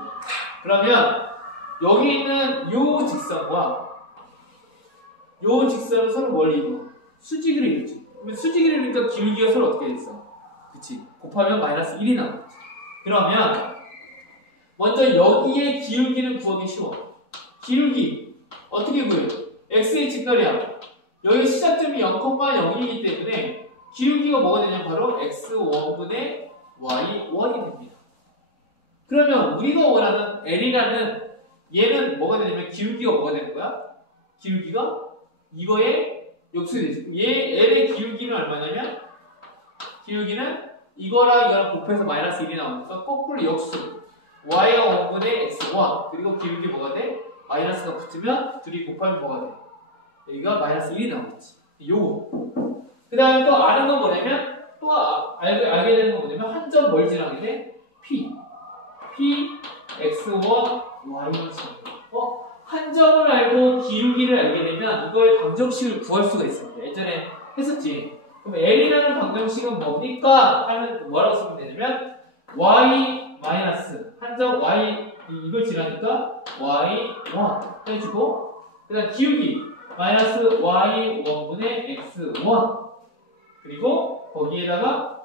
그러면 여기 있는 요 직선과 요 직선은 서로 뭘 이루? 수직을 이루지. 그러면 수직을 이루니까 기울기가 서로 어떻게 됐어? 그치? 곱하면 마이너스 1이 나오지. 그러면 먼저 여기에 기울기는 구하기 쉬워. 기울기 어떻게 구해요? x의 직거리야. 여기 시작점이 0,0이기 때문에 기울기가 뭐가 되냐면 바로 x1분의 y1이 됩니다. 그러면 우리가 원하는 L이라는 얘는 뭐가 되냐면 기울기가 뭐가 되는 거야? 기울기가 이거의 역수이 되지. 얘 L의 기울기는 얼마냐면 기울기는 이거랑 곱해서 마이너스 1이 나오니까 거꾸로 역수 y가 1분의 x1 그리고 기울기 뭐가 돼? 마이너스가 붙으면 둘이 곱하면 뭐가 돼? 여기가 마이너스 1이 나오겠지. 요거. 그 다음에 또 아는 건 뭐냐면 또 알게 되는 건 뭐냐면 한 점 뭘 지나게 돼? P x1 y1 한 점을 알고 기울기를 알게 되면 이거의 방정식을 구할 수가 있습니다. 예전에 했었지. 그럼 L이라는 방정식은 뭡니까? 하면 뭐라고 쓰면 되냐면 y 마이너스 한 점 y 이걸 지나니까 y1 해주고 그 다음 기울기 마이너스 y1분의 x1 그리고 거기에다가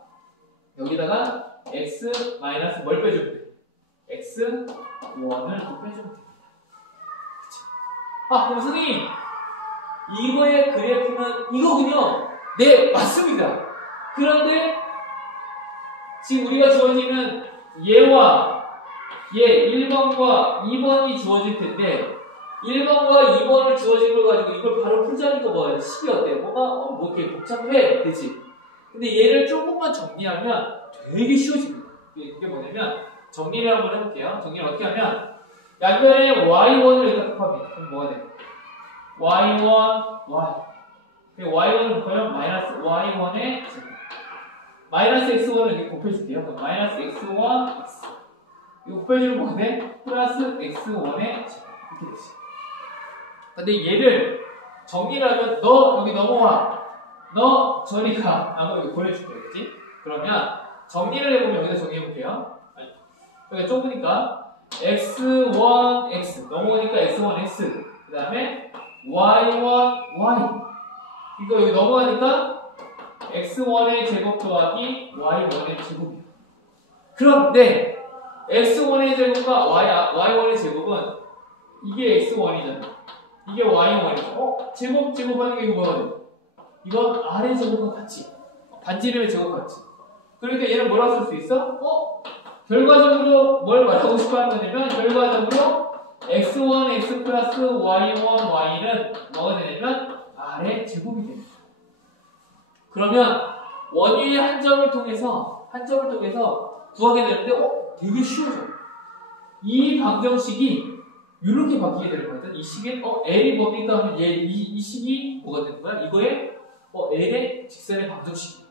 여기다가 x 마이너스 뭘 빼주면 돼? x1을 또 빼주면 됩니다. 그치? 아, 그럼 선생님 이거의 그래프는 이거군요. 네, 맞습니다. 그런데 지금 우리가 주어지는 얘와 얘 1번과 2번이 주어질 텐데 1번과 2번을 주어진 걸 가지고 이걸 바로 풀자니까 뭐야? 식이 어때? 뭐가 뭐 이렇게 복잡해? 그치? 근데 얘를 조금만 정리하면 되게 쉬워집니다. 이게 뭐냐면 정리를 한번 해볼게요. 정리를 어떻게 하면 양변에 y1을 일단 곱합니다. 그럼 뭐가 돼? y1, y. y1을 곱하면 마이너스 y1의 제곱. 마이너스 x1을 이렇게 곱해줄게요. 그럼 마이너스 x1, x. 이거 곱해주면 뭐가 돼? 플러스 x1의 제곱. 이렇게 되지. 근데 얘를 정리를 하면 너 여기 넘어와. 너 저리 가. 아마 여기 보내줄게. 그치? 그러면 정리를 해보면 여기다 정리해볼게요. 여기가 좁으니까 x1, x. 넘어오니까 x1, x. 그 다음에 y1, y. 이거 여기 넘어가니까 x1의 제곱 더하기 y1의 제곱이에요. 그런데 x1의 제곱과 y1의 제곱은 이게 x1이잖아. 이게 y1이죠. 제곱하는 게 이거 뭐가 돼? 이건 아래 제곱과 같이. 반지름의 제곱과 같이. 그러니까 얘는 뭐라고 쓸 수 있어? 결과적으로 뭘 말하고 싶어 하는 거냐면 결과적으로 x1, x 플러스 y1, y는 뭐가 되냐면 아래 제곱이 됩니다. 그러면 원위의 한 점을 통해서 구하게 되는데 되게 쉬워져. 이 방정식이 이렇게 바뀌게 되는 거거든. 이 식에 L이 뭡니까 하면 이 식이 뭐가 되는 거야? 이거에 L의 직선의 방정식이야.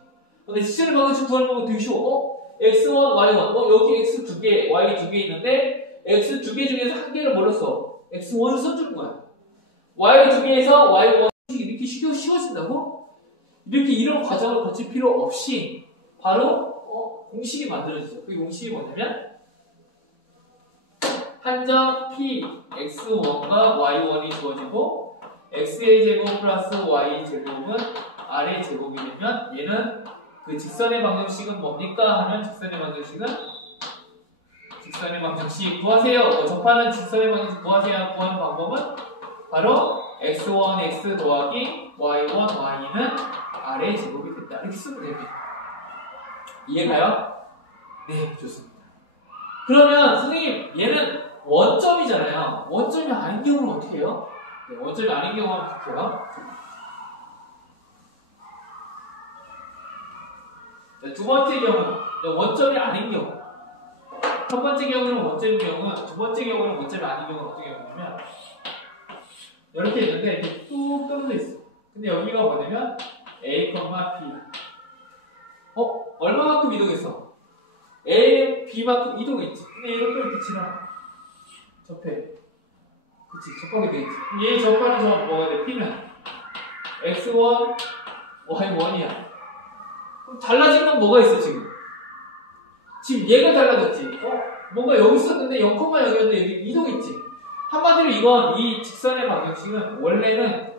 근데 직선의 방정식 구하는 거 되게 쉬워. x1, y1. 여기 x 두 개, y 두 개 있는데 x 두 개 중에서 한 개를 뭘로 써? x1을 써주는 거야. y 두 개에서 y1 이렇게 쉬워진다고? 이렇게 이런 과정을 거칠 필요 없이 바로 공식이 만들어지죠. 그 공식이 뭐냐면 한점 p x1과 y1이 주어지고 x의 제곱 플러스 y 제곱은 r의 제곱이 되면 얘는 그 직선의 방정식은 뭡니까? 하면 직선의 방정식 구하세요. 접하는 직선의 방정식 구하세요. 구하는 방법은 바로 x1, x 더하기 y1, y는 r의 제곱이 된다. 이렇게 쓰면 됩니다. 이해가요? 네, 좋습니다. 그러면 선생님 얘는 원점이잖아요. 원점이 아닌 경우는 어떻게 해요? 네, 원점이 아닌 경우는 어떻게 해요? 두 번째 경우, 원점이 아닌 경우. 첫 번째 경우는 원점인 경우는, 두 번째 경우는 원점이 아닌 경우는 어떤 경우냐면 이렇게 있는데 이렇게 뚝 떨어져 있어. 근데 여기가 뭐냐면 A, P. 얼마만큼 이동했어? A, B만큼 이동했지. 근데 얘를 또 이렇게 지나. 접해. 그치, 접하게 되겠지. 얘 접하는 점 뭐가 돼? P는 X1, Y1이야. 그럼 달라진 건 뭐가 있어, 지금? 지금 얘가 달라졌지. 뭔가 여기 있었는데 0,0였는데 여기 이동했지. 한마디로 이건 이 직선의 방정식은 원래는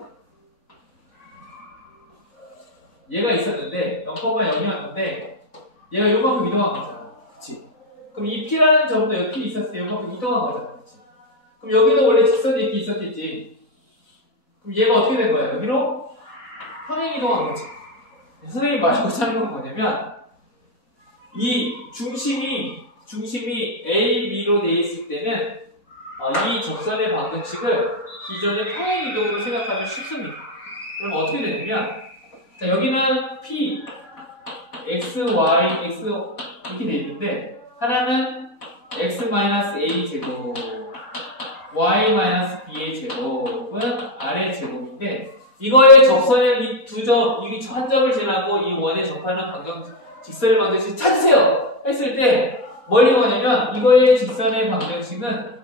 얘가 있었는데 0,0이었는데 얘가 요만큼 이동한 거잖아. 그치? 그럼 이 P라는 점도 여기 P 있었을 때 요만큼 이동한 거잖아. 그치? 그럼 여기도 원래 직선이 이렇게 있었겠지. 그럼 얘가 어떻게 된 거야? 여기로 평행 이동한 거지. 선생님이 말하고자 하는 건 뭐냐면 이 중심이 A, B로 되어 있을 때는 이 접선의 방정식을 기존의 평행 이동으로 생각하면 쉽습니다. 그럼 어떻게 되냐면 자, 여기는 P, X, Y, X 이렇게 되어 있는데 하나는 X-A 제곱 Y-B의 제곱은 R의 제곱인데 이거의 접선의 이 두 점, 이 한 점을 지나고 이 원에 접하는 직선의 방정식 찾으세요! 했을 때 뭘 이용하냐면 이거의 직선의 방정식은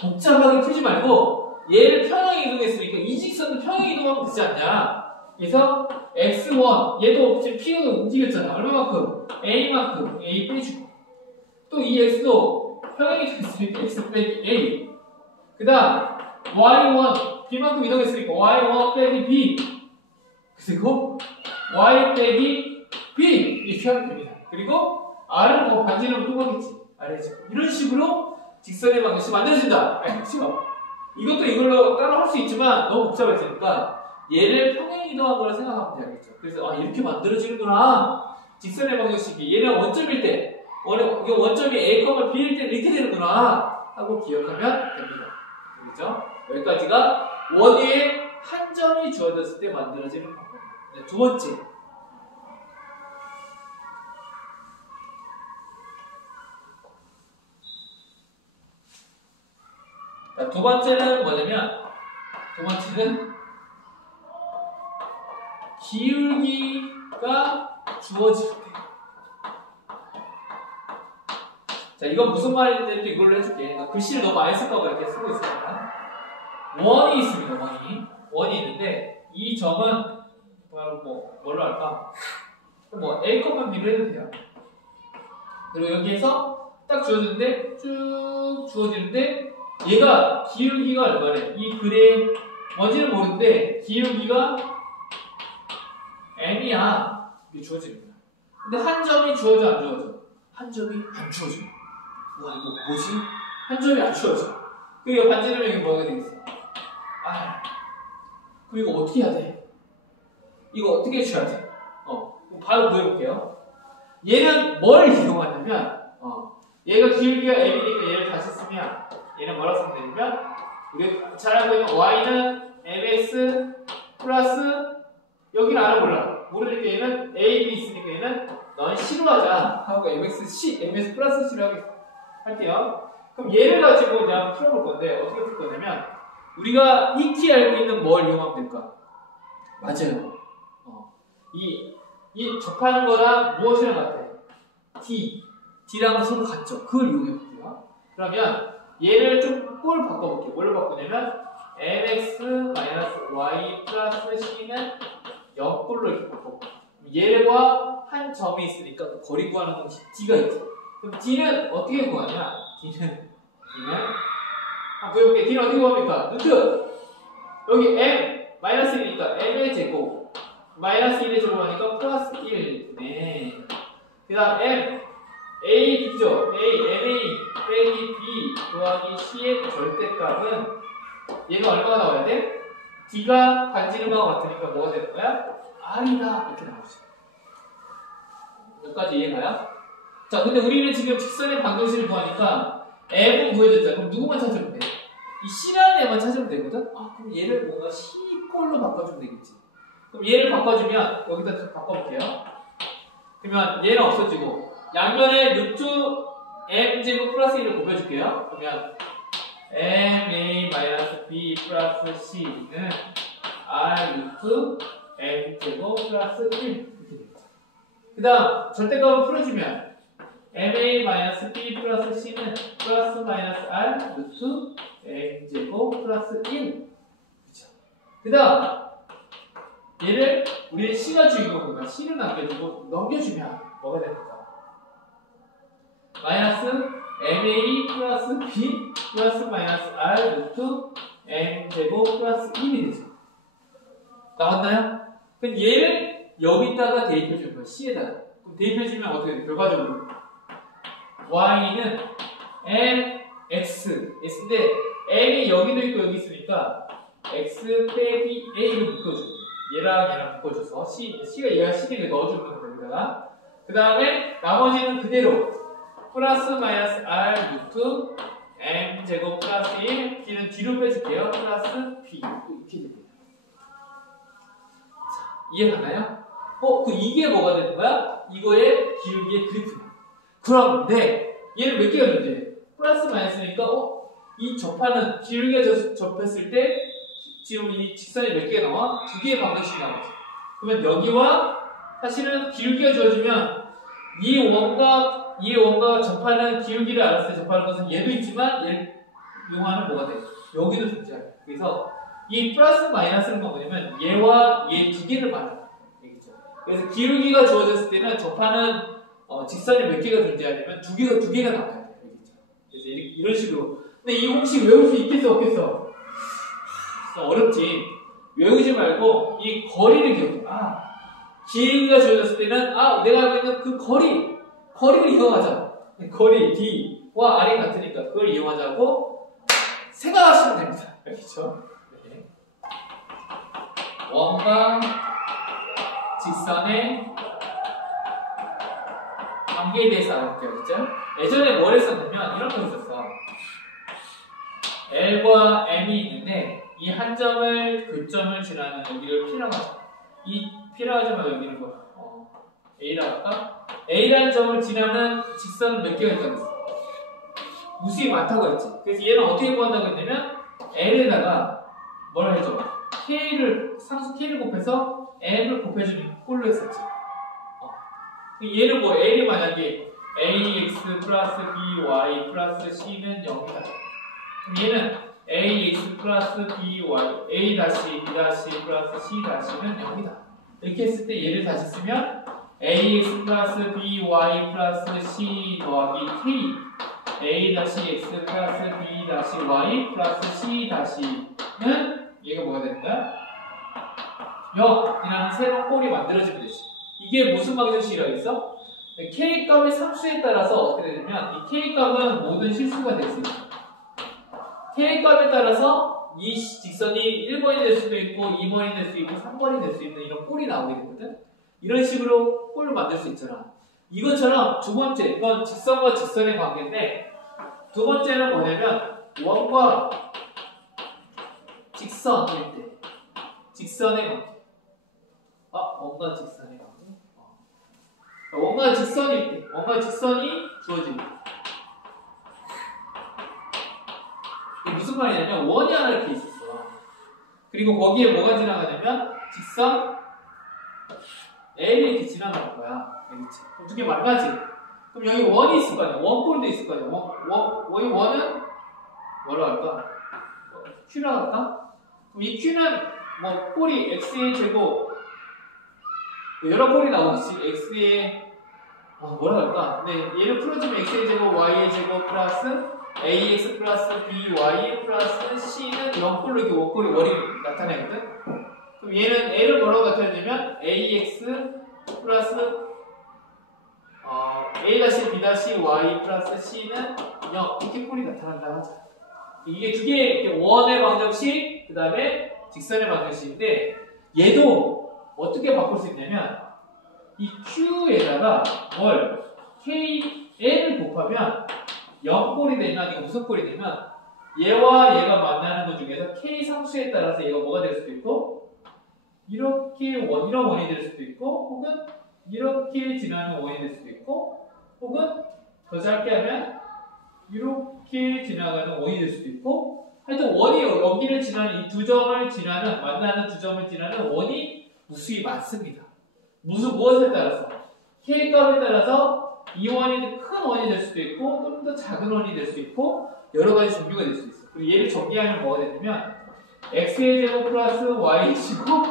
복잡하게 풀지 말고 얘를 평행 이동했으니까 이 직선도 평행 이동하면 되지 않냐? 그래서 x1 얘도 지금 P가 움직였잖아. 얼마만큼? A만큼 A 빼주고 또 이 x도 평행 이동했으니까 x 빼기 A 그 다음 y1 B만큼 이동했으니까 y1 빼기 B 그리고 y 빼기 B 이렇게 하면 됩니다. 그리고 R은 뭐 반지름 똑같겠지. 알겠지? 이런 식으로 직선의 방정식이 만들어진다. 알겠죠? 이것도 이걸로 따로 할 수 있지만 너무 복잡해지니까 얘를 평행 이동한 거라 생각하면 돼야겠죠. 그래서 이렇게 만들어지는구나. 직선의 방정식이 얘는 원점일 때, 이게 원점이 A, B일 때 이렇게 되는구나 하고 기억하면 됩니다. 그렇죠? 여기까지가 원위에 한 점이 주어졌을 때 만들어지는 방법입니다. 네, 두 번째. 자, 두 번째는 뭐냐면, 기울기가 주어질 때. 자, 이건 무슨 말인지 이걸로 해줄게. 그러니까 글씨를 너무 많이 쓸까봐 이렇게 쓰고 있습니다. 원이 있습니다, 원이 있는데, 이 점은, 바로 뭘로 할까? A, B로 해도 돼요. 그리고 여기에서 딱 주어지는데, 쭉 주어지는데, 얘가 기울기가 얼마래? 이 글의 뭔지는 모르는데, 기울기가 m이야. 이게 주어집니다. 근데 한 점이 주어져, 안 주어져? 한 점이 안 주어져. 와, 이거 뭐지? 한 점이 안 주어져. 그리고 반지름이 여기 뭐가 되겠어? 그럼 이거 어떻게 해야 돼? 이거 어떻게 해줘야 돼? 바로 보여볼게요. 얘는 뭘 이용하냐면, 얘가 기울기가 m이니까 얘를 다시 쓰면, 얘는 뭐라고 쓰면 되냐면, 우리가 잘 알고 있는 y는 mx 플러스, 여기는 알아볼라. 모르니까 얘는 a, b 있으니까 얘는 넌 C로 하자 하고 ms 플러스 C로 할게요. 그럼 얘를 가지고 그냥 풀어볼 건데, 어떻게 풀 거냐면, 우리가 익히 알고 있는 뭘 이용하면 될까? 맞아요. 이 접하는 거랑 무엇이랑 같아? D랑은 서로 같죠. 그걸 이용해 볼게요. 그러면 얘를 좀 꼴을 바꿔볼게요. 뭘로 바꾸냐면 mx-y 플러스 c는 0꼴로 이렇게 바꿔볼게요. 얘와 한 점이 있으니까 그 거리 구하는 공식 D가 있지. 그럼 D는 어떻게 구하냐? D는 보여볼게요. D는 어떻게 구합니까? 루트 여기 m-1이니까 m의 제곱 마이너스 1의 제곱하니까 플러스 1. 네. 그 다음 m a b죠. ma 빼기 b 더하기 c의 절대값은 얘가 얼마가 나와야 돼? d가 반지름하고 같으니까 뭐가 되는 거야? r이다. 이렇게 나오죠. 여기까지 이해가요? 자, 근데 우리는 지금 직선의 방정식을 구하니까 m은 구해졌잖아. 그럼 누구만 찾으면 돼? 이 c라는 애만 찾으면 되거든? 그럼 얘를 뭔가 c꼴로 바꿔주면 되겠지. 그럼 얘를 바꿔주면 여기다 좀 바꿔볼게요. 그러면 얘는 없어지고 양면에 루트 m제곱 플러스 1을 곱해줄게요. 그러면 ma-b 플러스 c는 r 루트 m제곱 플러스 1 이렇게 되겠죠. 그 다음 절대값을 풀어주면 ma-b 플러스 c는 플러스 마이너스 r 루트 m제곱 플러스 1 그렇죠. 그 다음 얘를 우리의 C가 주인공이니까 C를 남겨주고 넘겨주면 뭐가 됩니까? 마이너스 MA 플러스 B 플러스 마이너스 R 루트 M 제곱 플러스 1이 되죠. 나왔나요? 그럼 얘를 여기다가 대입해주는 거예요. C에다가. 그럼 대입해주면 어떻게 돼요? 결과적으로 Y는 MX X인데 M이 여기도 있고 여기 있으니까 X 빼기 A를 묶어줘요. 얘랑 묶어줘서 C가 얘가 C를 넣어주는 겁니다. 그 다음에 나머지는 그대로 플러스 마이너스 R 루트 M 제곱 플러스 1 B는 뒤로 빼줄게요. 플러스 B 이렇게 됩니다. 자, 이해가나요? 이게 뭐가 되는 거야? 이거의 기울기의 그래프야. 그런데 얘는 몇 개가 존재해? 플러스 마이너스니까 이 접하는 기울기가 접했을 때 지금 이 직선이 몇 개가 나와? 두 개의 방정식이 나오지. 그러면 여기와 사실은 기울기가 주어지면 이 원과 접하는 기울기를 알았을 때 접하는 것은 얘도 있지만 얘를 이용하는 뭐가 돼? 여기도 존재해. 그래서 이 플러스 마이너스는 뭐냐면 얘와 얘 두 개를 말하는 얘기죠. 그래서 기울기가 주어졌을 때는 접하는 직선이 몇 개가 존재하냐면 두 개가 나와야 돼요. 그래서 이런 식으로. 근데 이 공식 외울 수 있겠어 없겠어? 어렵지. 외우지 말고 이 거리를 기억해. 기울기가 주어졌을 때는 내가 알고 있는 그 거리를 이용하자. 거리 D와 R이 같으니까 그걸 이용하자고 생각하시면 됩니다. 그렇죠? 네. 원과 직선의 관계에 대해서 알아볼게요. 그죠? 예전에 뭘 했었냐면 이런 거 있었어. L과 M이 있는데 이 한 점을 교점을 지나는 여기를 P라고 하자. 이 P라고 하자면 여기는 뭐 A라고 할까? A라는 점을 지나는 직선은 몇 개가 있다고 했어? 무수히 많다고 했지. 그래서 얘는 어떻게 구한다고 했냐면 L에다가 뭘 해줘? 상수 K를 곱해서 M을 곱해주는 꼴로 했었지. 얘는 뭐 L이 만약에 AX 플러스 BY 플러스 C는 0이다. 그럼 얘는 AX 플러스 BY A 다시 B 다시 플러스 C 다시는 0이다. 이렇게 했을 때 얘를 다시 쓰면 AX 플러스 BY 플러스 C 더하기 K A 다시 X 플러스 B 다시 Y 플러스 C 다시는 얘가 뭐가 되는 거야? 0이라는 새로운 꼴이 만들어지면 되지. 이게 무슨 방정식이라고 했어? K값의 상수에 따라서 어떻게 되냐면 이 K값은 모든 실수가 될 수 있어. K값에 따라서 이 직선이 1번이 될 수도 있고 2번이 될 수 있고 3번이 될 수 있는 이런 꼴이 나오게 되거든. 이런 식으로 꼴을 만들 수 있잖아. 이것처럼 두 번째, 이건 직선과 직선의 관계인데 두 번째는 뭐냐면 원과 직선일 때 직선의 관계. 원과 직선의 관계. 원과 직선일 때, 원과 직선이 주어질 때. 이게 무슨 말이냐면 원이 하나 이렇게 있었어. 그리고 거기에 뭐가 지나가냐면 직선 L이 이렇게 지나갈 거야. 그렇지? 그럼 두 개 만나지? 그럼 여기 원이 있을 거 아니야. 원꼴도 있을 거 아니야. 여기 원은 뭐라고 할까? Q라고 할까? 그럼 이 Q는 뭐 꼴이 X의 제곱 여러 꼴이 나오듯이 X의 뭐라 할까? 네, 얘를 풀어주면 X의 제곱, Y의 제곱 플러스 AX 플러스 BY 플러스 C는 0꼴로 이렇게 원꼴이 원이 나타내거든? 그럼 얘는 A를 뭐라고 나타내냐면 AX 플러스 A-B-Y 플러스 C는 0 이렇게 꼴이 나타난다고 하자. 이게 두 개, 원의 방정식, 그 다음에 직선의 방정식인데 얘도 어떻게 바꿀 수 있냐면 이 Q에다가 뭘 KL을 곱하면 0꼴이 되면 이거 무슨 꼴이 되면 얘와 얘가 만나는 것 중에서 K 상수에 따라서 얘가 뭐가 될 수도 있고 이렇게 이런 원이 될 수도 있고 혹은 이렇게 지나는 원이 될 수도 있고 혹은 더 짧게 하면 이렇게 지나가는 원이 될 수도 있고 하여튼 원이 여기를 지나는 이 두 점을 지나는 만나는 두 점을 지나는 원이 무수히 많습니다. 무엇에 따라서? K값에 따라서 이 원이 큰 원이 될 수도 있고 좀 더 작은 원이 될 수도 있고 여러 가지 종류가 될 수 있어. 그리고 얘를 정리하면 뭐가 되냐면 X의 제곱 플러스 Y의 제곱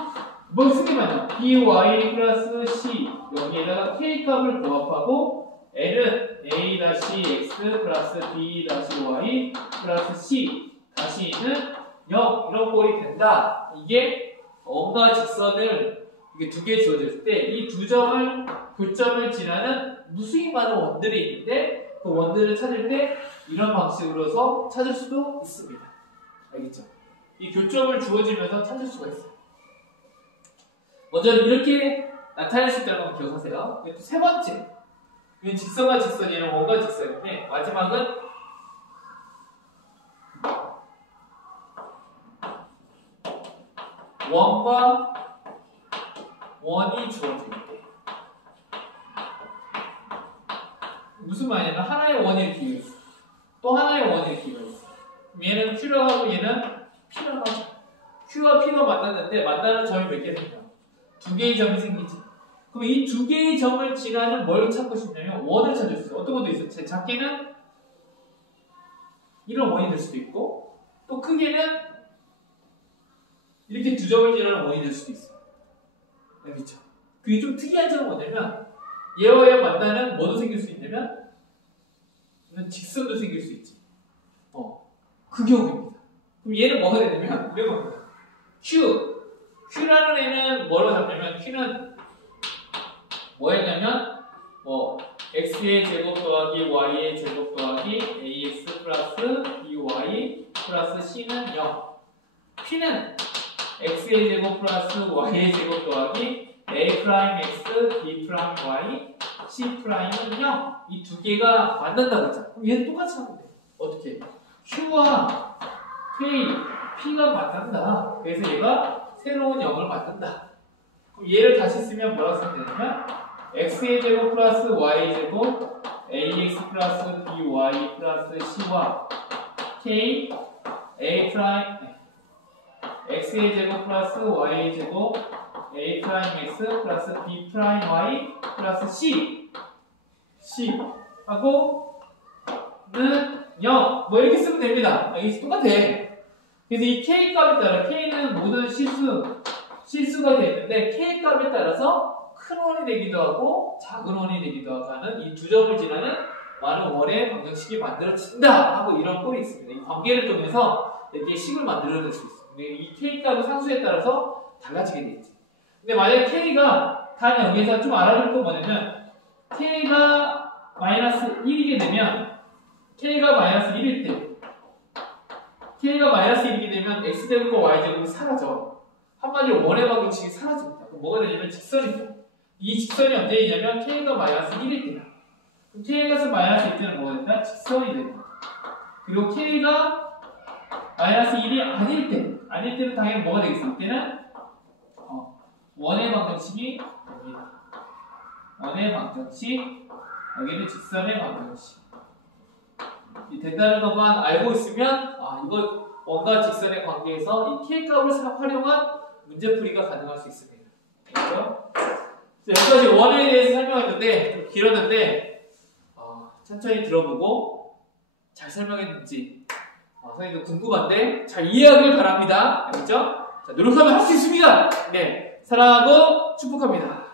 뭐 쓰기만 해. BY 플러스 C 여기에다가 K값을 부합하고 L은 A-X 플러스 B-Y 플러스 C 다시는 0 이런 꼴이 된다. 이게 원과 직선을 이게 두 개 주어졌을 때 이 두 점을 교점을 지나는 무수히 많은 원들이 있는데 그 원들을 찾을 때 이런 방식으로서 찾을 수도 있습니다. 알겠죠? 이 교점을 주어지면서 찾을 수가 있어요. 먼저 이렇게 나타낼 수 있다는 걸 기억하세요. 또 세 번째, 이건 직선과 직선이랑 원과 직선인데 마지막은 원과 원이 주어질 때 무슨 말이냐면 하나의 원이 이렇게 있어. 또 하나의 원이 이렇게 있어. 얘는 Q라고 하고 얘는 P라고 하죠. Q와 P가 만났는데 만나는 점이 몇 개 생겨? 두 개의 점이 생기지. 그럼 이 두 개의 점을 지나는 뭘 찾고 싶냐면 원을 찾을 수 있어. 어떤 것도 있어. 작게는 이런 원이 될 수도 있고 또 크게는 이렇게 두 점을 지나는 원이 될 수도 있어. 알겠죠? 그게 좀 특이한 점은 뭐냐면 얘와 얘 만나는 뭐도 생길 수 있냐면 직선도 생길 수 있지. 그 경우입니다. 그럼 얘는 뭐가 되냐면 이런 겁니다. Q라는 애는 뭐라고 잡냐면 Q는 뭐였냐면 X의 제곱 더하기 Y의 제곱 더하기 AX 플러스 BY 플러스 C는 0. P는 x의 제곱 플러스 y의 제곱 더하기 a 프라임 x, b 프라임 y, c 프라임은 0. 이 두 개가 만난다고 했잖아. 그럼 얘는 똑같이 하면 돼. 어떻게? q와 k, p가 만난다. 그래서 얘가 새로운 0을 만든다. 그럼 얘를 다시 쓰면 뭐라고 쓰면 되냐면 x의 제곱 플러스 y의 제곱 ax 플러스 by 플러스 c와 k, a 프라임 x의 제곱 플러스 y의 제곱 a 프라임 x 플러스 b 프라임 y 플러스 c 하고 는 0 뭐 이렇게 쓰면 됩니다. 이게 똑같아. 그래서 이 k 값에 따라 k는 모든 실수가 되는데 k 값에 따라서 큰 원이 되기도 하고 작은 원이 되기도 하는 이 두 점을 지나는 많은 원의 방정식이 만들어진다 하고 이런 꼴이 있습니다. 이 관계를 통해서 이렇게 식을 만들어낼 수 있습니다. 근데 이 k 값은 상수에 따라서 달라지게 되겠지. 근데 만약에 k가 단 여기에서 좀 알아둘 거 뭐냐면 k가 마이너스 1이게 되면 k가 마이너스 1일 때 k가 마이너스 1이게 되면 x제곱과 y제곱이 사라져. 한마디로 원의 방정식이 사라집니다. 그럼 뭐가 되냐면 직선이 돼. 이 직선이 언제이냐면 k가 마이너스 1일 때야. 그럼 k가 마이너스 1일 때는 뭐가 된다? 직선이 된다. 그리고 k가 마이너스 1이 아닐 때는 당연히 뭐가 되겠어? 이때는 원의 방정식이 됩니다. 원의 방정식, 여기는 직선의 방정식. 된다는 것만 알고 있으면 이거 원과 직선의 관계에서 이 k값을 활용한 문제풀이가 가능할 수 있습니다. 그렇죠? 여기까지 원에 대해서 설명했는데 좀 길었는데 천천히 들어보고 잘 설명했는지 선생님도 궁금한데 잘 이해하길 바랍니다. 알겠죠? 자, 노력하면 할 수 있습니다. 네, 사랑하고 축복합니다.